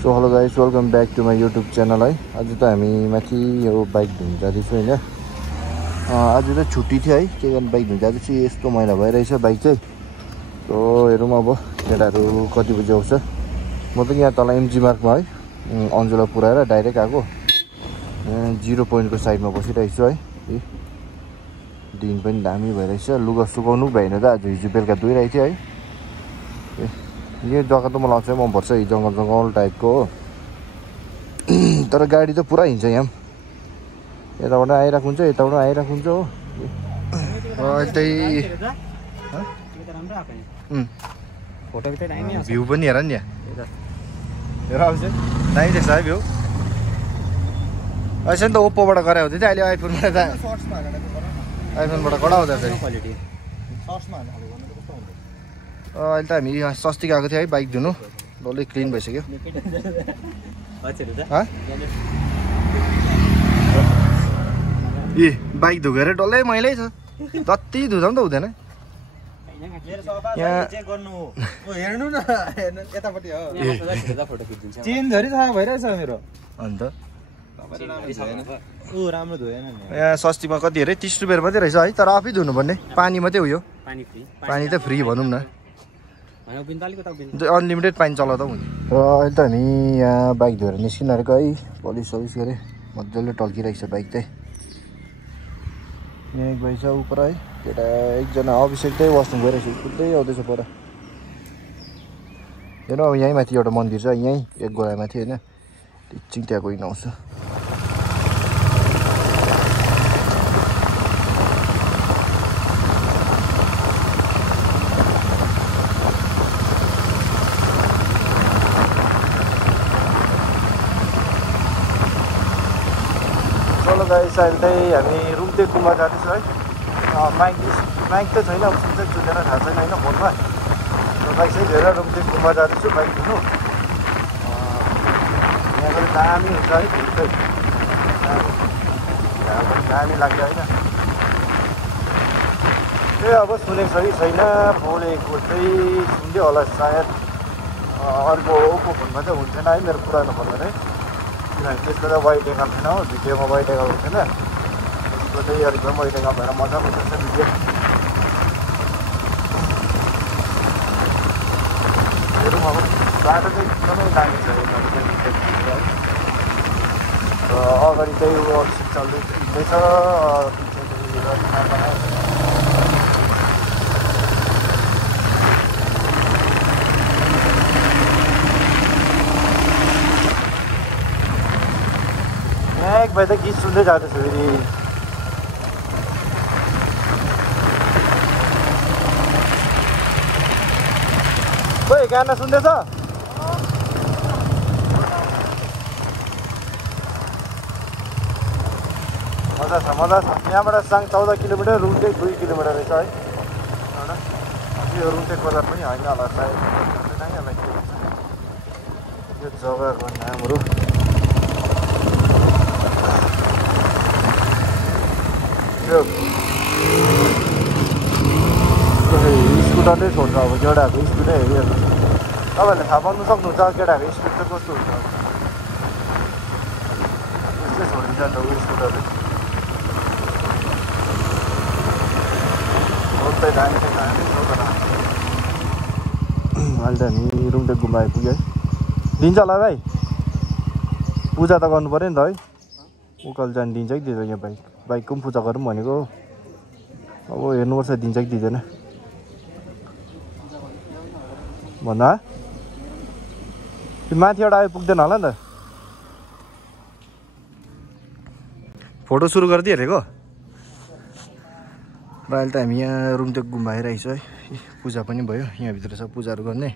So hello guys, welcome back to my YouTube channel है। आज त हामी माथि यो बाइक धुन जाँदैछौँ होइन। आज त छुट्टी थियो है, त्यही कारण बाइक धुन जाँदैछु। यस्तो मैला भइरहेछ बाइक चाहिँ। सो हेरौँ अब केटाहरू कति बजी आउँछ। म त यहाँ तल एमजी मार्गमा है अन्जुला पुऱ्याएर डाइरेक्ट आएको। 0 पोइन्टको साइडमा बसिरहेको छु है। दिन पनि दामी भइरहेछ। लुगा सुकाउनु भएन त, आज हिजो बेलुका धोइरहेको थियो है। यो जग्गा त मलाई अझै मनपर्छ, यो जङ्गल जङ्गल टाइपको हो। तर गाडी त पुरा हिँड्छ यहाँ। यताबाट आइरहेको हुन्छ, यताबाट आइरहेको हुन्छ हो। अहिले भ्यू पनि हेर नि, हेर आउँछ दामी देख्छ है भ्यू। अहिले नि त ओप्पोबाट गरे हुँदै थियो, अहिले आइफोनबाट कडा हुँदैछ। अहिले त हामी यहाँ सस्ती गएको थियो है बाइक धुनु, डल्लै क्लिन भइसक्यो। ए बाइक धुएर डल्लै मैलै छ, जति धुँदा पनि त हुँदैन। अन्त यहाँ सस्तीमा कति अरे 30 रुपियाँ मात्रै रहेछ है। तर आफै धुनुपर्ने, पानी मात्रै उयो, पानी त फ्री भनौँ न, अनलिमिटेड पानी चलाउँदा हुन्छ। र अहिले त हामी यहाँ बाइक धोएर निस्किन आएको है। पलिस सलिस गरे मजाले टल्किरहेको छ बाइक चाहिँ। यहाँ एक भाइ छ उपर है, केटा एकजना अभिषेक चाहिँ वासरुम गइरहेछ, कुद्दै आउँदैछ पर। हेर्नु अब यहीँ माथि एउटा मन्दिर छ, यहीँ एक गोरा माथि होइन, एकछिन त्यहाँ गइन आउँछ। गाइस अहिले चाहिँ हामी रुम्तेक गुम्बा जाँदैछौँ है। माइक त छैन, अब सुन्छ सुन्दैन थाहा छैन होइन फोनमा। बाइक चाहिँ लिएर रुम्तेक गुम्बा जाँदैछु बाइक धुनु। यहाँ पनि दामी हुन्छ है, भ्यू चाहिँ दामी लाग्छ होइन। ए अब सुनेको छ कि छैन, बोलेको चाहिँ सुन्दै होला सायद। अर्को ओप्पो फोनमा चाहिँ हुन्थेन है, मेरो पुरानो फोनमा चाहिँ, किनभने त्यसको त वाइड एङ्गल थिएन हो, भिडियोमा वाइड एङ्गल हुन्थेन। त्यसको चाहिँ एकदम वाइड एङ्गल भएर मजाको छ भिडियो। हेरौँ अब बाटो चाहिँ एकदमै दामी छ। र अगाडि चाहिँ वर्कसिप चल्दैछ, पछि एक भाइ त गीत सुन्दै जाँदैछ फेरि। खोइ गाना सुन्दैछ? मजा छ मजा छ। यहाँबाट साङ 14 किलोमिटर, रुम्तेक 2 किलोमिटर रहेछ है। यो रुम्तेक बजार पनि होइन होला सायद, यो जग्गाको नामहरू। स्कुटरले छोड्छ अब, केटाहरूको स्पिडै हेरिहेर्नु। तपाईँहरूले थाहा पाउनु सक्नुहुन्छ केटाहरूको स्पिड चाहिँ कस्तो हुन्छ। यस्तै छोडिन्छ नि त स्कुटरले। रोड दामी छ, दामी छ। अहिले त हामी रुम्तेक गुम्बा आइपुग्यो है। दिन्छ होला भाइ, पूजा त गर्नु पऱ्यो नि त है। उकाल जानु दिन्छ कि दिँदैन यहाँ बाइकको पनि पूजा गरौँ भनेको। अब हेर्नुपर्छ दिन्छ कि दिँदैन भन्दा। माथिबाट आइपुग्दैन होला नि त। फोटो सुरु गरिदिइ हेरेको। र अहिले त हामी यहाँ रुम्तेक गुम्बा आइरहेछ है। पूजा पनि भयो, यहाँभित्र छ पूजाहरू गर्ने।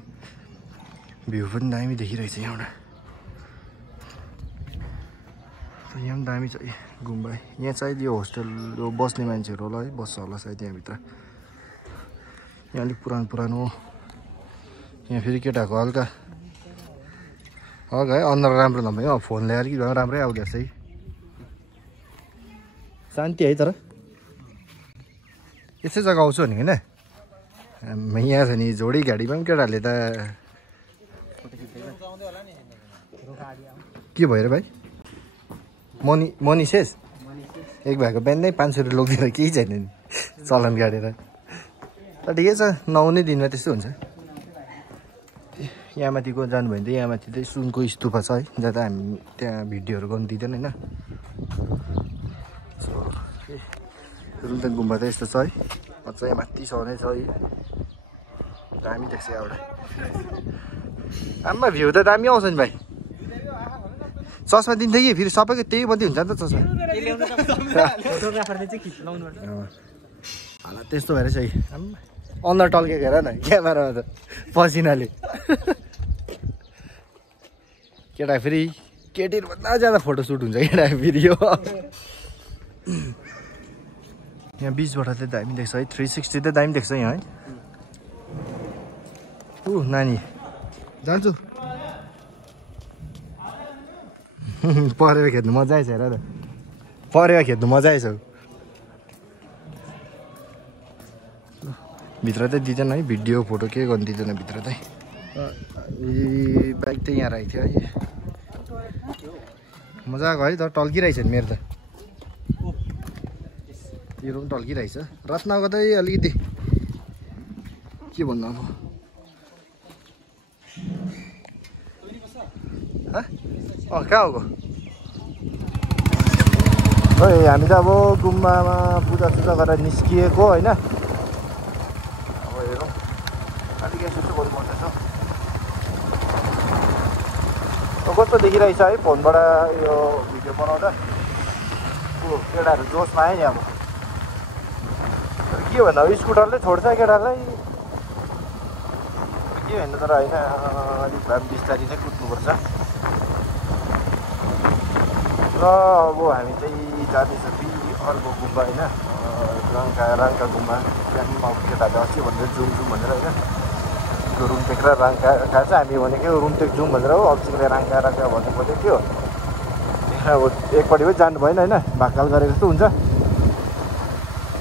भ्यू पनि दामी देखिरहेछ यहाँबाट। यहाँ पनि दामी छ गुम्बा। यहाँ सायद यो होस्टेल, यो बस्ने मान्छेहरू होला है, बस्छ होला सायद यहाँभित्र। यहाँ अलिक पुरानो पुरानो। यहाँ फेरि केटाको हल्का है, अनुहार राम्रो नभए फोन ल्याएर कि राम्रै आउँदैछ है। शान्ति है, तर यस्तै जग्गा आउँछु भने होइन। यहाँ छ नि झोडी गाडीमा पनि केटाहरूले त के भएर भाइ मनी शेष एक भाइको बिहानै 500 रुपियाँ लोगिदिएर केही छैन नि चलन गाडेर त ठिकै छ नआउने दिनमा त्यस्तो हुन्छ यहाँ माथिको जानुभयो भने त यहाँ माथि चाहिँ सुनको स्तूपा छ है जहाँ हामी त्यहाँ भिडियोहरू गर्नु दिँदैन होइन रुम्तेक गुम्बा त यस्तो छ है मजा यहाँ माथि छनै छ है दामी देख्छ एउटा आम्मा भ्यू त दामी आउँछ नि भाइ चस्मा दिन्थ्यो कि फेरि सबैको त्यही मात्रै हुन्छ नि त चस्मा त्यस्तो भएर चाहिँ आम्मा अनुहार टल्केको हेर न क्यामेरामा त पसिनाले केटा फेरि केटीहरूभन्दा ज्यादा फोटो सुट हुन्छ केटा फेरि यो यहाँ बिचबाट चाहिँ दामी देख्छ है 360 त दामी देख्छ यहाँ है नानी जान्छु परेवा खेद्नु मजा आएछ हेर त परेवा खेद्नु मजा आएछ भित्र चाहिँ दिँदैन है भिडियो फोटो के गर्नु दिँदैन भित्र चाहिँ बाइक चाहिँ यहाँ राखेको थियो है मजाको है तर टल्किरहेछ नि मेरो त तेरो पनि टल्किरहेछ रत्नाको चाहिँ अलिकति के भन्नु अब कहाँ हो ओए हामी त अब गुम्बामा पूजासुजा गरेर निस्किएको होइन अब हेरौँ अलिक यसो गर्नुपर्छ कस्तो देखिरहेछ है फोनबाट यो भिडियो बनाउँदा केटाहरू जोसमा आयो नि अब के भन्दा अब स्कुटरले छोड्छ केटालाई के भन्नु तर होइन अलिक भए पनि बिस्तारी चाहिँ कुद्नुपर्छ र अब हामी चाहिँ जाँदैछ फेरि अर्को गुम्बा होइन राङ्का गुम्बा त्यहाँ केटाहरूले अस्ति भनेर जाउँ भनेर होइन रुम्तेक र राङ्का खास हामी भनेको रुम्तेक जाउँ भनेर हो अप्सिङले राङ्का भन्नु खोजेको थियो अब एकपट्टि पनि जानु भएन होइन भागकाल गरेको जस्तो हुन्छ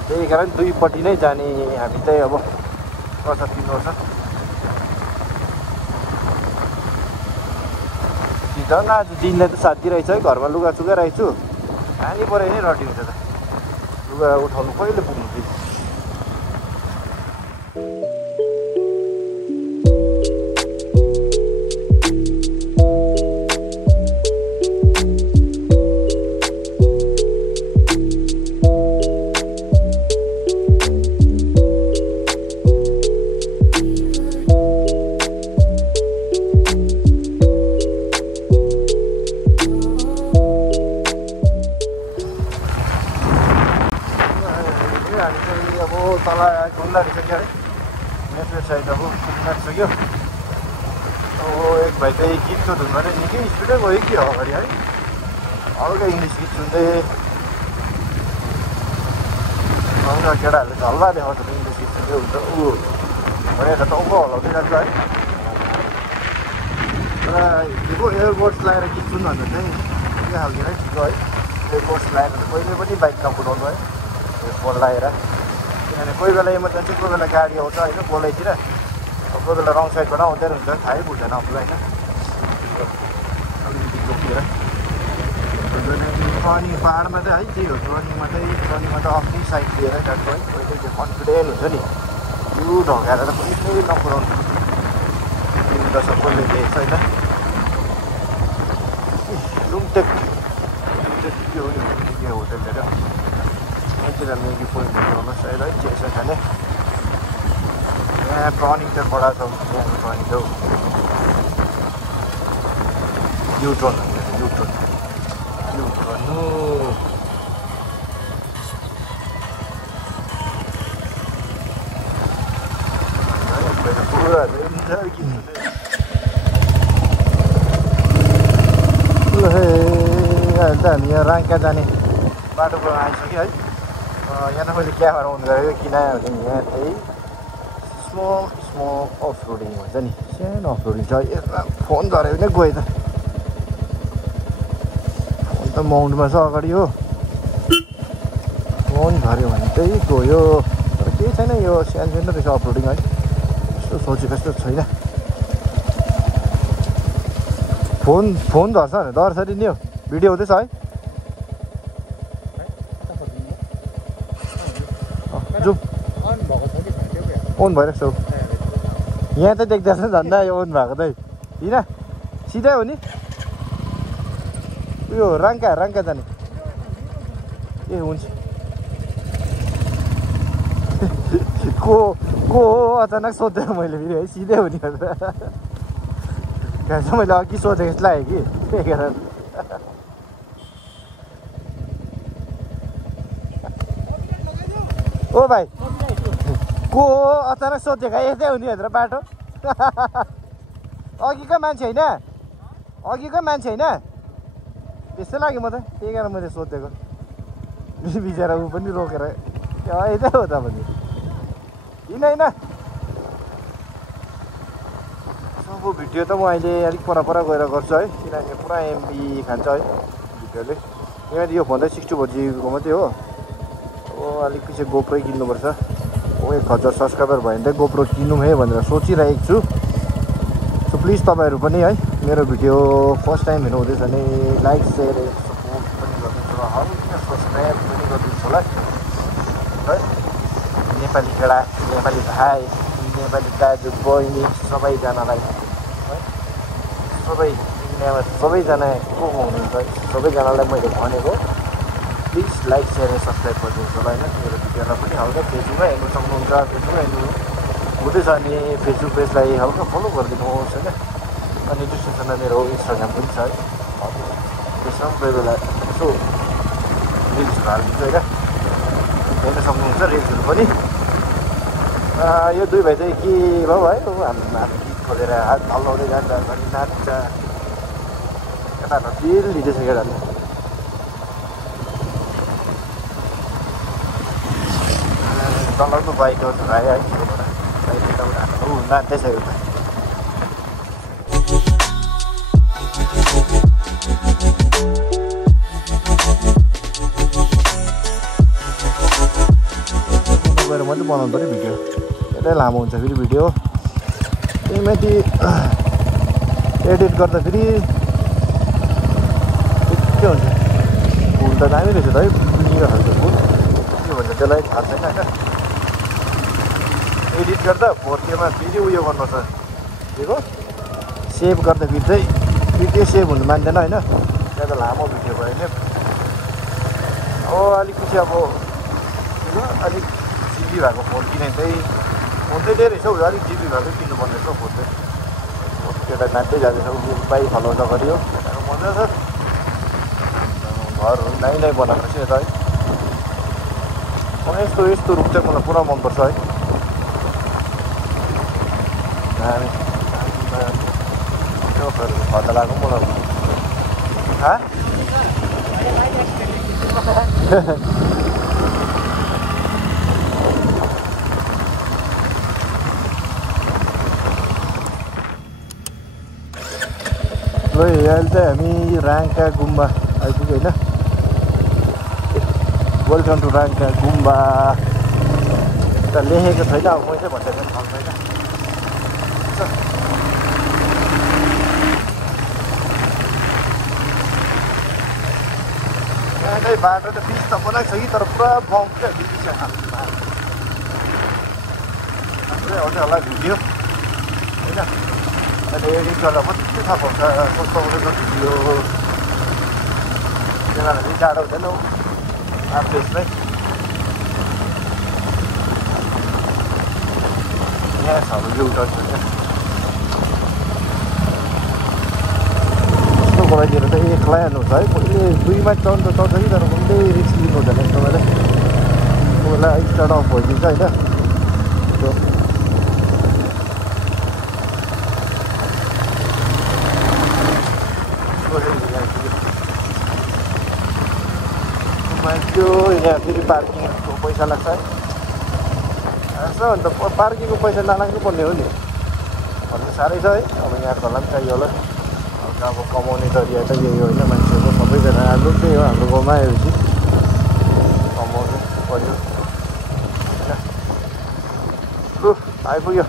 त्यही कारण दुईपट्टि नै जाने हामी चाहिँ अब प्रसाद किन्नुपर्छ झन् आज दिनले त साथ दिइरहेछ है घरमा लुगा चुगाइरहेको छु पानी पऱ्यो नै रटी हुन्छ त लुगा उठाउनु कहिले पुग्नु फेरि तल घुम्दा रहेछ है मेट्रो साइड अब पुगिसक्यो अब एक भाइ चाहिँ गीत सोध्नु भने निकै स्पिडै गयो कि अगाडि है हल्का इङ्ग्लिस गीत सुन्दै हल्का केटाहरूले झल्ला देखाउँछ इङ्ग्लिस गीत सुन्दै हुन्छ भनेर त टाउको हल्लाउँदै जान्छ है तर यो एयरबड्स लगाएर गीत सुन्नु भन्दा चाहिँ के खालको नै ठिक है एयरबड्स लगाएर कहिले पनि बाइक नकुदाउनु है एयरबड लगाएर किनभने कोही बेला इमर्जेन्सी कोही बेला गाडी आउँछ होइन गोलाइतिर कोही बेला रङ साइडबाट आउँदै हुन्छ थाहै बुझ्दैन आफूलाई होइन अलिकति जोगिएर अनि पाहाडमा चाहिँ है त्यही हो रनिङमा त अफ्नै साइड लिएर जान्छ है कहिले त्यो कन्फिडेन्ट हुन्छ नि यो ढगाएर त कहिले नपुऱ्याउनु त सबैले देखेछ होइन रुम्तेक के हो के होटल लिएर यतिर मेगी पोइन्ट होला सायद है चिया खाने यहाँ टर्निङ त बडा छ यहाँ टर्निङ त युटर्न हामी यहाँ राङ्का जाने बाटोको आइसक्यो है यहाँ त मैले क्यामेरा अन गरेको किनभने यहाँ चाहिँ स्मल अफ रोडिङ हुन्छ नि सानो अफ रोडिङ छ यसमा फोन झऱ्यो भने गयो त फोन त माउन्टमा छ अगाडि हो फोन झऱ्यो भने चाहिँ गयो तर केही छैन यो सानो रहेछ अफ रोडिङ है यस्तो सोचेको जस्तो छैन फोन धर्छ भने दर्सरी नि हो भिडियो हुँदैछ है जाउँ ओन भइरहेको छ यहाँ त देख्दैछ झन्डा यो ओन भएको त किन सिधै हो नि उयो राङ्का जाने ए हुन्छ को हो अचानक सोधेँ मैले फेरि है सिधै हो नि मैले अघि सोधेको जस्तो लाग्यो कि त्यही कारण ओ भाइ को हो अचानक सोधेको यस्तै हो नि भनेर बाटो अघिको मान्छे होइन त्यस्तै लाग्यो म त त्यही कारण मैले सोधेको बिचरा ऊ पनि रोकेर यतै हो त भने किन होइन अब भिडियो त म अहिले अलिक पर गएर गर्छु है किनभने पुरा एमबी खान्छ है भिडियोले किनभने यो फोन त 64GB मात्रै हो हो अलिक पछि गोप्रो किन्नुपर्छ हो 1000 सब्सक्राइबर भयो भने त गोप्रो किनौँ है भनेर सोचिरहेको छु सो प्लिज तपाईँहरू पनि है मेरो भिडियो फर्स्ट टाइम हेर्नु हुँदैछ भने लाइक सेयर सपोर्ट पनि गरिदिनु होला सब्सक्राइब पनि गरिदिनु होला है नेपाली केटा नेपाली भाइ नेपाली दाजु बहिनी सबैजनालाई है सबैजना को हुनुहुन्छ है सबैजनालाई मैले भनेको प्लिज लाइक सेयर सब्सक्राइब गरिदिनुहोस् होला होइन मेरो भिडियोलाई पनि हल्का फेसबुकमा हेर्नु सक्नुहुन्छ फेसबुकमा हेर्नु हुँदैछ भने फेसबुक पेजलाई हल्का फलो गरिदिनुहोस् होइन अनि डिस्क्रिप्सनमा मेरो इन्स्टाग्राम पनि छ है त्यसमा कोही बेला यसो रिल्सहरू हालिदिन्छु होइन हेर्न सक्नुहुन्छ रिल्सहरू पनि यो दुई भाइ चाहिँ के भयो है हाम्रो गीत खोलेर हात हल्लाउँदै जान्छ अनि नाच्छ केटाहरू दिल लिँदैछ केटाहरूले चलाउनु बाइकहरू आयो है नाच्दैछ एउटा गएर मात्रै बनाउनु पऱ्यो भिडियो धेरै लामो हुन्छ फेरि भिडियो त्यही माथि एडिट गर्दा फेरि के हुन्छ फुल त दामी रहेछ त है बुझिएको खालको फुल के भन्छ त्यसलाई थाहा छैन होइन एडिट गर्दा 4Kमा फेरि उयो गर्नुपर्छ के हो सेभ गर्दाखेरि चाहिँ भिडियो सेभ हुनु मान्दैन होइन त्यहाँ त लामो भिडियो भयो भने अब अलिक पछि अब अलिक जिबी भएको फोन किने चाहिँ फोन चाहिँ धेरै रहेछ अलिक जिबी भएको किन्नुपर्ने रहेछ फोन चाहिँ केटा नाच्दै जाँदैछ बाइक फलाउँछ गरियो मजा छ घरहरू नै बनाएको रहेछ यता है मलाई यस्तो रुख चाहिँ मलाई पुरा मनपर्छ है हामी खर्च लाग्यो मलाई ल अहिले चाहिँ हामी राङ्का गुम्बा आइपुग्यो होइन वेलकम टु राङ्का गुम्बा त लेखेको छैन अब मैले भनिदिएको थाहा छैन यहाँकै बाटो त पिच त बनाएको छ कि तर पुरा बम क्या बिच आउँछ होला भिडियो होइन अहिले एडिट गर्दा मात्रै थाहा पाउँछ कस्तो गरेको भिडियो त्यही भएर जाडो हुँदैन हौ आफ्नो यसमै यहाँ छ एउटा छ क्या यस्तो खोलाइदिएर त एक्लै हाल्नुहुन्छ है कहिले 2मा चढ्छ कि तर कुनै रिस्क लिनु हुँदैन तपाईँले कोही बेला स्टार्ट अफ भइदिन्छ होइन त्यो यहाँ फेरि पार्किङको पैसा लाग्छ है यसो अन्त पार्किङको पैसा नलाग्नु पर्ने हो नि भन्नु साह्रै छ है अब यहाँकोलाई पनि चाहियो होला अब कमाउने जरिया त यही होइन मान्छेहरू सबैजना हाम्रो त्यही हो हाम्रो गाउँमा आएपछि कमाउनु पऱ्यो होइन लु आइपुग्यो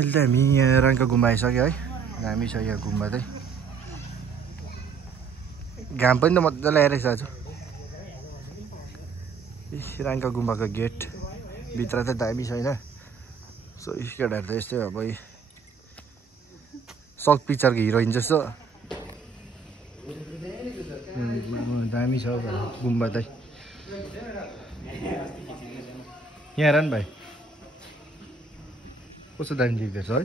अहिले त हामी यहाँ राङ्का गुम्बा आइसक्यो है। दामी छ यहाँ गुम्बा चाहिँ। घाम पनि त मजाले आइरहेछ आज। राङ्का गुम्बाको गेट भित्र चाहिँ दामी छ होइन। सो केटाहरू त यस्तै अब साउथ पिक्चरको हिरोइन जस्तो दामी छ गुम्बा चाहिँ। यहाँ हेर नि भाइ कस्तो दामी देख्दैछ है।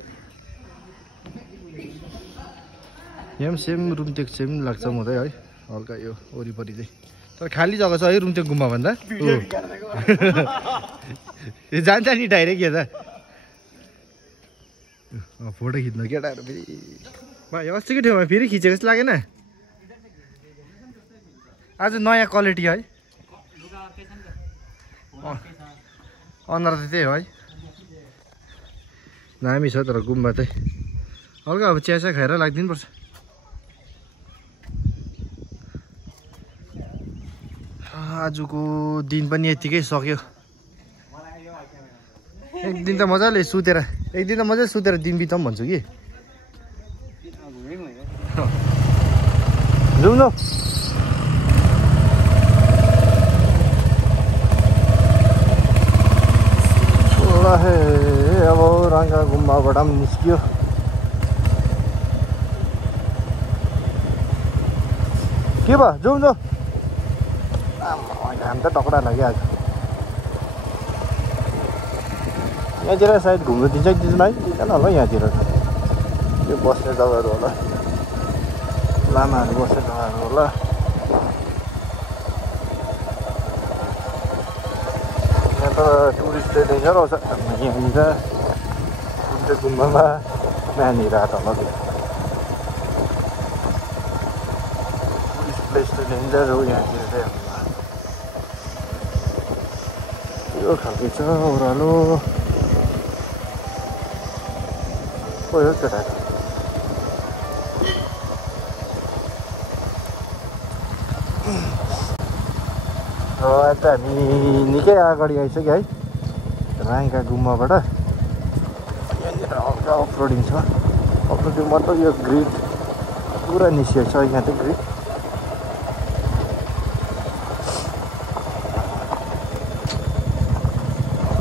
यहाँ पनि सेम रुमटेक सेम लाग्छ म चाहिँ है हल्का यो वरिपरि चाहिँ। तर खाली जग्गा छ है रुमटेक गुम्बा भन्दा। जान्छ नि डाइरेक्ट या त फोटो खिच्नु केटाहरू फेरि भाइ अस्तिको ठाउँमा फेरि खिचेको जस्तो लागेन। आज नयाँ क्वालिटी है। अनुहार त त्यही हो है। दामी छ तर गुम्बा चाहिँ हल्का अब चिया खाएर लाग्दिनुपर्छ। आजको दिन पनि यतिकै सक्यो। एक दिन त मजाले सुतेर दिन बिताउँ भन्छु कि। जाउँ न अब राङ्का गुम्बाबाट पनि निस्कियो। के भयो जाउँ न। घाम त टक्रा लाग्यो आज। यहाँतिर सायद घुम्नु दिन्छ कि दिँदैन है दिँदैन होला यहाँतिर यो बस्ने जग्गाहरू होला लामाहरू बस्ने जग्गाहरू होला। यहाँ त टुरिस्टले डेन्जर आउँछ यहाँनिर रुमटेक गुम्बामा नानीहरू आएको होला टुरिस्ट प्लेस त डेन्जर हो यहाँतिर चाहिँ। यो खालको छ ओह्रालो हो केटाहरू। अहिले त हामी निकै अगाडि आइसक्यो है राङ्का गुम्बाबाट। यहाँनिर हल्का अफरोडिङ छ। अफरोडिङ मतलब यो ग्रिड पुरा निस्किएको छ यहाँ चाहिँ ग्रिड।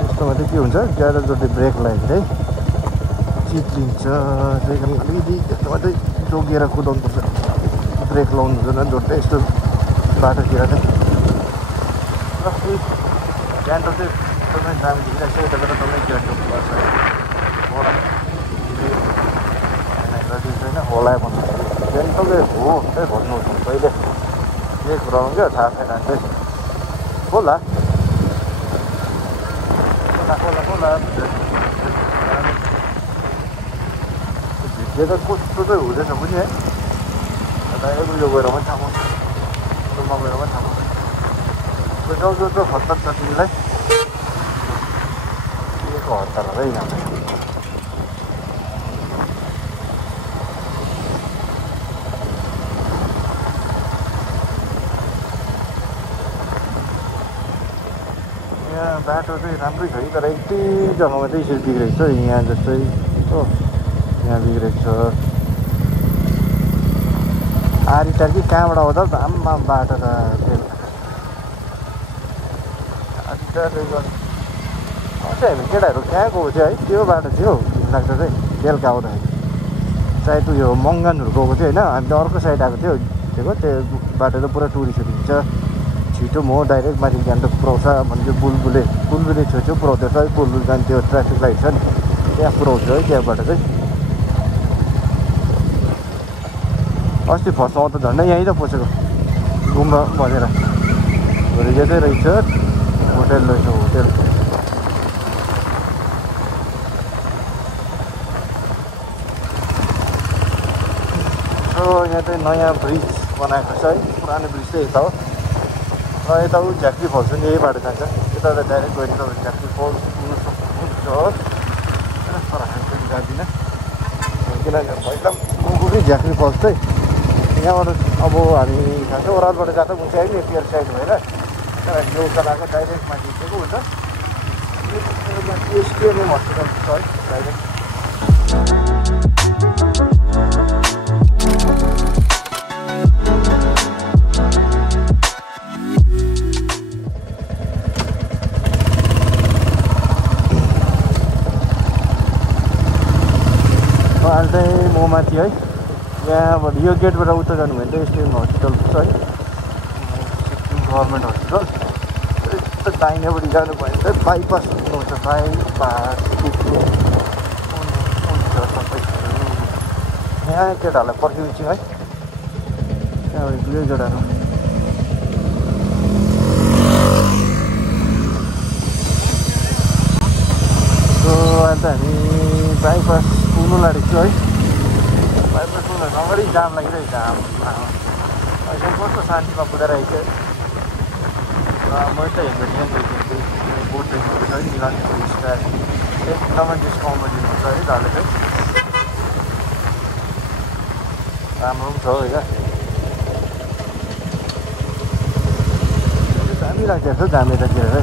यस्तोमा चाहिँ के हुन्छ ज्यादाजोटी ब्रेक लाग्यो चाहिँ चित्लिन्छ। त्यही कारण अलिकति यस्तोमा चाहिँ जोगिएर कुदाउनुपर्छ। ब्रेक लाउनु हुँदैन जोड्दै यस्तो बाटोतिर चाहिँ। गान्तोक चाहिँ एकदमै दामी देखिरहेको छ। यता बेला तपाईँ गान्तोक पर्छ छैन होला भन्दाखेरि गान्तोकै हो चाहिँ भन्नुहुन्छ पहिले के कुरा हो क्या थाहा छैन चाहिँ होला भिडियो त कस्तो चाहिँ हुँदैछ पनि है। उयो गएर पनि थाहा पाउँछ रुममा गएर पनि थाहा पाउँछ। गाउँ जो हतार छ तिमीलाई के को हतार है यहाँ बाटो चाहिँ राम्रै छ तर एक दुई जग्गामा चाहिँ यसरी बिग्रेको छ यहाँ जस्तै हो यहाँ बिग्रेको छ। आरिटार कि कहाँबाट आउँदा त आम्मा बाटो त चाहिँ हामी केटाहरू कहाँ गएको थियो है त्यो बाटो थियो लाग्छ चाहिँ बेलुका आउँदाखेरि सायद यो मङ्गानहरू गएको थियो होइन। हामी त अर्को साइड आएको थियो त्यो बाटो त पुरा टुरिस्टहरू हिँड्छ छिटो म डाइरेक्ट माथि गान्तोक पुऱ्याउँछ भने बुलबुले छेउछेउ पुऱ्याउँदैछ है। बुलबुल जाने त्यो ट्राफिक लाइट छ नि त्यहाँ पुऱ्याउँछ है त्यहाँबाट चाहिँ। अस्ति फर्स्ट आउँदा झन्डै यहीँ त पसेको गुम्बा भनेर भोलि यतै रहेछ होटेल रहेछ होटेल। यहाँ चाहिँ नयाँ ब्रिज बनाएको छ है। पुरानो ब्रिज चाहिँ यता हो र यता झाँक्री फल्स पनि यही बाटो जान्छ। यता त डाइरेक्ट गएर तपाईँ झाँक्री फल्स पुग्नु सक्नुहुन्छ तर हामी पनि जाँदिनँ किनभने पहिला गएको कि झाँक्री फल्स चाहिँ यहाँबाट अब हामी खासै ओह्रालबाट जाँदा हुन्छ है पियर साइड भएर तर देउतलाको डाइरेक्ट माथि दिएको हुन्छ एसकेएमएम हस्पिटल छ है डाइरेक्ट अहिले चाहिँ म माथि है यहाँबाट यो गेटबाट उता जानु भने चाहिँ स्टेम हस्पिटल पुग्छ है सिक्किम गभर्मेन्ट हस्पिटल यस्तो दाहिनेपट्टि जानु भयो भने चाहिँ बाइपास पुग्नुहुन्छ बाइपास पुग्नु हुन्छ सबै यहाँ केटाहरूलाई पर्खिन्छ है त्यहाँबाट दुवै केटाहरू सो अहिले त हामी बाइपास पुग्नु लागेको छु है बाइपास पुग्नु अगाडि जाम लागिरहेको जाम अहिले कस्तो शान्तिमा कुदाइरहेको छ म त हेर्नु बोट देख्नु है मिलानको स्टार एकदमै डिस्काउन्टमा दिनुहुन्छ है दाले चाहिँ राम्रो पनि छ होइन दामी लाग्छ जाम यतातिर है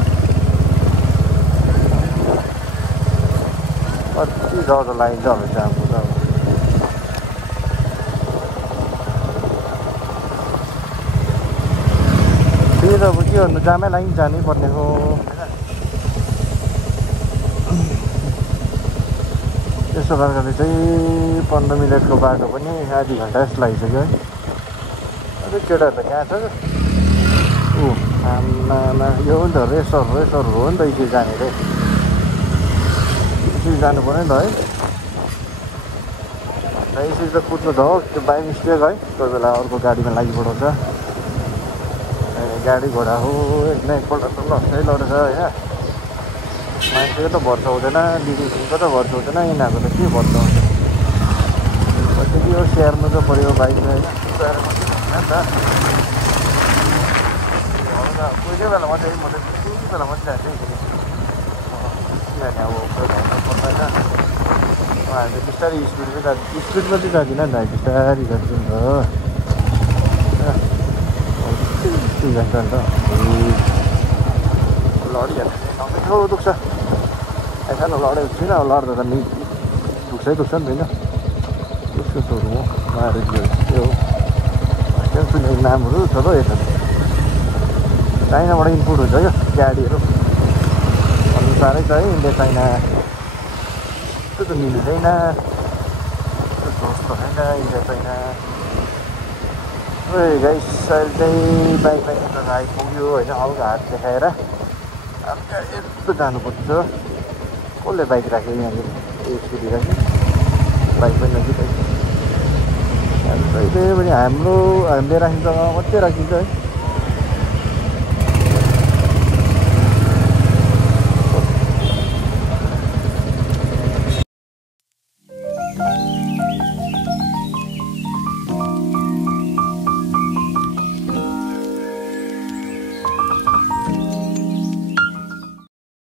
कति डर लागिन्छ होला जामको त फेरि अब के गर्नु जामै लागि जानै पर्ने हो यस्तो प्रकारले चाहिँ 15 मिनटको बाटो पनि आधी घन्टा जस्तो लागिसक्यो है अझै केटाहरू त कहाँ छ आमा यो नि त रेसर हो नि त यसरी जाने रे यसरी जानु पर्यो नि त है यसरी त कुद्नु त हो त्यो बाई मिस्टेक है कोही बेला अर्को गाडीमा लागि पठाउँछ गाडी घोडा हो एकपल्ट त लस्टै लडेछ होइन मान्छेको त भरोसा हुँदैन दिदीको त भरोसा हुँदैन यिनीहरूको त के भरोसा हुन्छ पछि यो स्याहार्नु त पऱ्यो बाइकमा होइन कुदाएर मात्रै होइन नि त कोही बेला मात्रै कोही बेला मात्रै जान्छ किनभने अब पर्दैन हामीले बिस्तारै स्पिडमा चाहिँ जाँदिनँ नि त बिस्तारै जान्छु नि त जान्छ नि त लडिहाल्छ ठिठो दुख्छ सानो लडेको छुइनँ अब लड्दा त दुख्छ नि त होइन त्यसको छोरो म मारेर त्यो हो सुनेको नामहरू छ त यता चाइनाबाट इम्पोर्ट हुन्छ क्या गाडीहरू अनुसारै छ है इन्डिया चाइना त्यो त मिल्दैन दोष त छैन इन्डिया चाइना गाइस अहिले चाहिँ बाइकमा जग्गा आइपुग्यो होइन हल्का हात देखाएर यस्तो जानुपर्छ कसले बाइक राख्यो यहाँनिर स्कुटी राख्यो बाइक पनि नजिक अहिले पनि हामीले राख्ने जग्गामा मात्रै राखिन्छ है